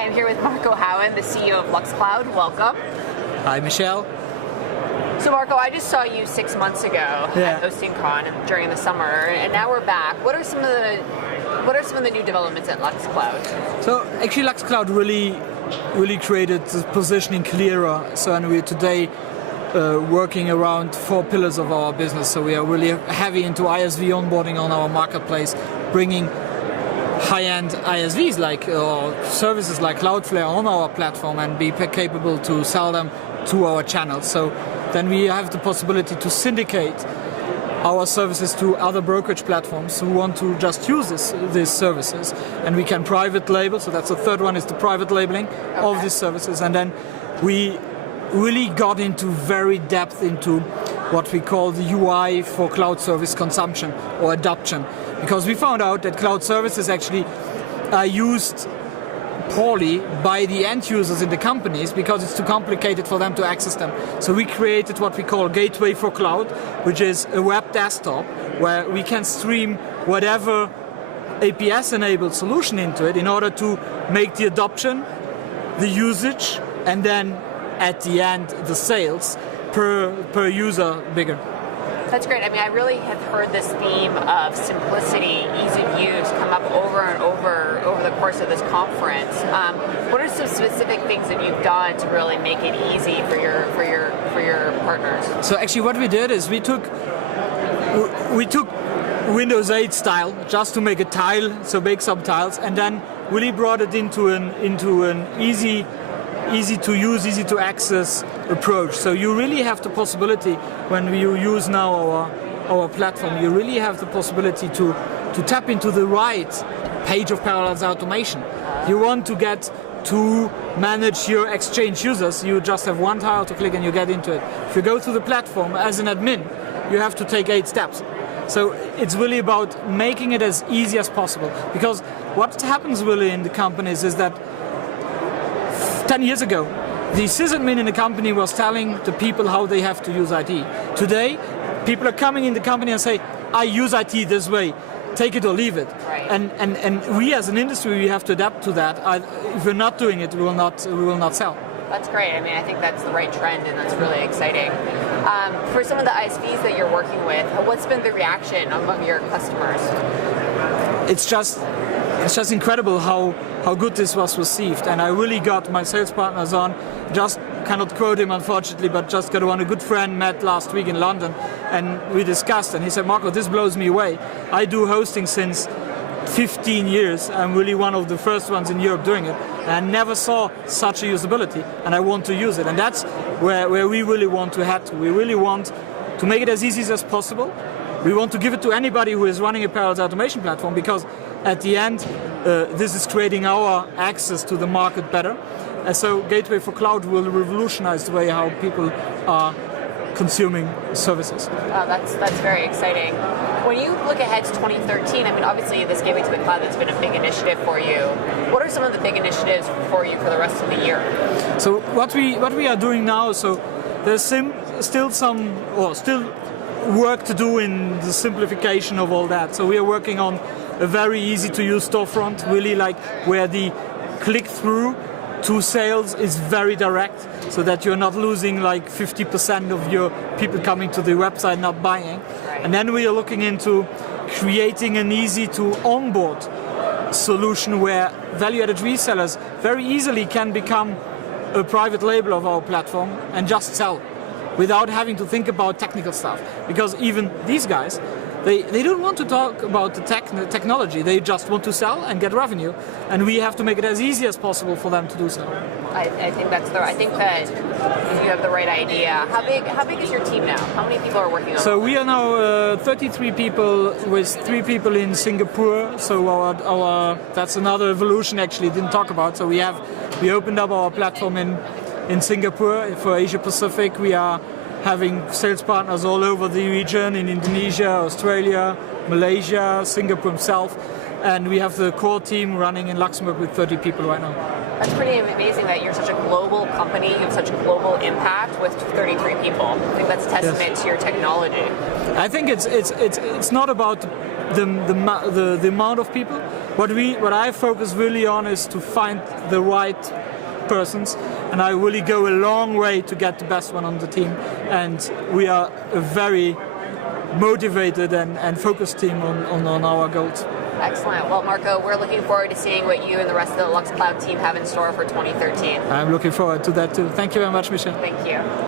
Hi, I'm here with Marco Houwen, the CEO of LuxCloud. Welcome. Hi, Michelle. So Marco, I just saw you 6 months ago at HostingCon during the summer, and now we're back. What are some of the new developments at LuxCloud? So actually LuxCloud really created the positioning clearer. So and we're today working around 4 pillars of our business. So we are really heavy into ISV onboarding on our marketplace, bringing high-end ISVs like services like CloudFlare on our platform and be capable to sell them to our channels. So then we have the possibility to syndicate our services to other brokerage platforms who want to just use these services, and we can private label. So that's the third one, is the private labeling of these services. And then we really got into very depth into what we call the UI for cloud service consumption or adoption, because we found out that cloud services actually are used poorly by the end users in the companies because it's too complicated for them to access them. So we created what we call Gateway for Cloud, which is a web desktop where we can stream whatever APS-enabled solution into it in order to make the adoption, the usage, and then at the end the sales per user bigger. That's great. I mean, I really have heard this theme of simplicity, ease of use come up over and over the course of this conference. What are some specific things that you've done to really make it easy for your partners? So actually what we did is we took Windows 8 style just to make a tile, so make some tiles, and then really brought it into an easy to use, easy to access approach. So you really have the possibility, when you use now our platform, you really have the possibility to tap into the right page of parallels automation. You want to get to manage your Exchange users, you just have one tile to click and you get into it. If you go through the platform as an admin, you have to take 8 steps. So it's really about making it as easy as possible. Because what happens really in the companies is that 10 years ago, the sysadmin in the company was telling the people how they have to use IT. Today, people are coming in the company and say, I use IT this way, take it or leave it. Right. And we as an industry, we have to adapt to that. If we're not doing it, we will not sell. That's great. I mean, I think that's the right trend, and that's really exciting. For some of the ISVs that you're working with, what's been the reaction among your customers? It's just incredible how good this was received, and I really got my sales partners on. Just cannot quote him unfortunately, but just got one. A good friend met last week in London, and we discussed, and he said, Marco, this blows me away. I do hosting since 15 years. I'm really one of the first ones in Europe doing it, and I never saw such a usability, and I want to use it. And that's where we really want to head to. We really want to make it as easy as possible. We want to give it to anybody who is running a parallels automation platform, because at the end, this is creating our access to the market better. And so Gateway for Cloud will revolutionize the way how people are consuming services. That's very exciting. When you look ahead to 2013, I mean, obviously this Gateway to the Cloud has been a big initiative for you. What are some of the big initiatives for you for the rest of the year? So what we are doing now, so there's still work to do in the simplification of all that. So we are working on a very easy to use storefront, really like where the click-through to sales is very direct, so that you're not losing like 50% of your people coming to the website not buying. Right. And then we are looking into creating an easy to onboard solution where value-added resellers very easily can become a private label of our platform and just sell without having to think about technical stuff. Because even these guys, they don't want to talk about the technology, they just want to sell and get revenue, and we have to make it as easy as possible for them to do so. I think that you have the right idea. How big is your team now? How many people are working on it? So we are now 33 people with 3 people in Singapore. So our that's another evolution actually didn't talk about. So we opened up our platform in Singapore for Asia Pacific. We are having sales partners all over the region, in Indonesia, Australia, Malaysia, Singapore itself, and we have the core team running in Luxembourg with 30 people right now. That's pretty amazing that you're such a global company, you have such a global impact with 33 people. I think that's a testament to your technology. I think it's not about the amount of people. What I focus really on is to find the right persons, and I really go a long way to get the best one on the team. And we are a very motivated and focused team on our goals. Excellent. Well, Marco, we're looking forward to seeing what you and the rest of the LuxCloud team have in store for 2013. I'm looking forward to that too. Thank you very much, Michel. Thank you.